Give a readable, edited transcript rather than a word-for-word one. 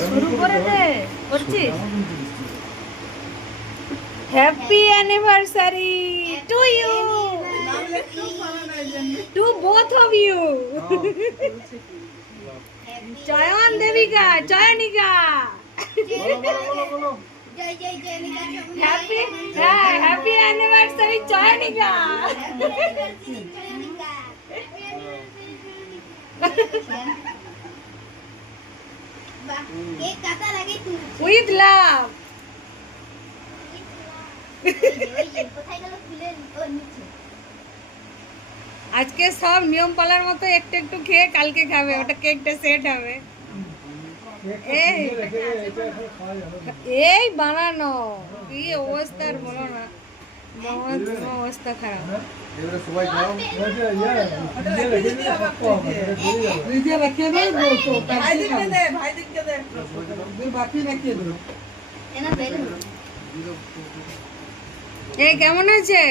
শুরু করে দে করছিস happy anniversary to you to both of you Chayan Debika Chayanika happy happy anniversary Chayanika with love আজকে সব নিয়ম পালার মতো একটু একটু খেয়ে কালকে খাবে ওটা কেকটা সেট হবে এই বানানো কি অবস্থা আর বলো না অবস্থা খারাপ এই কেমন হয়েছে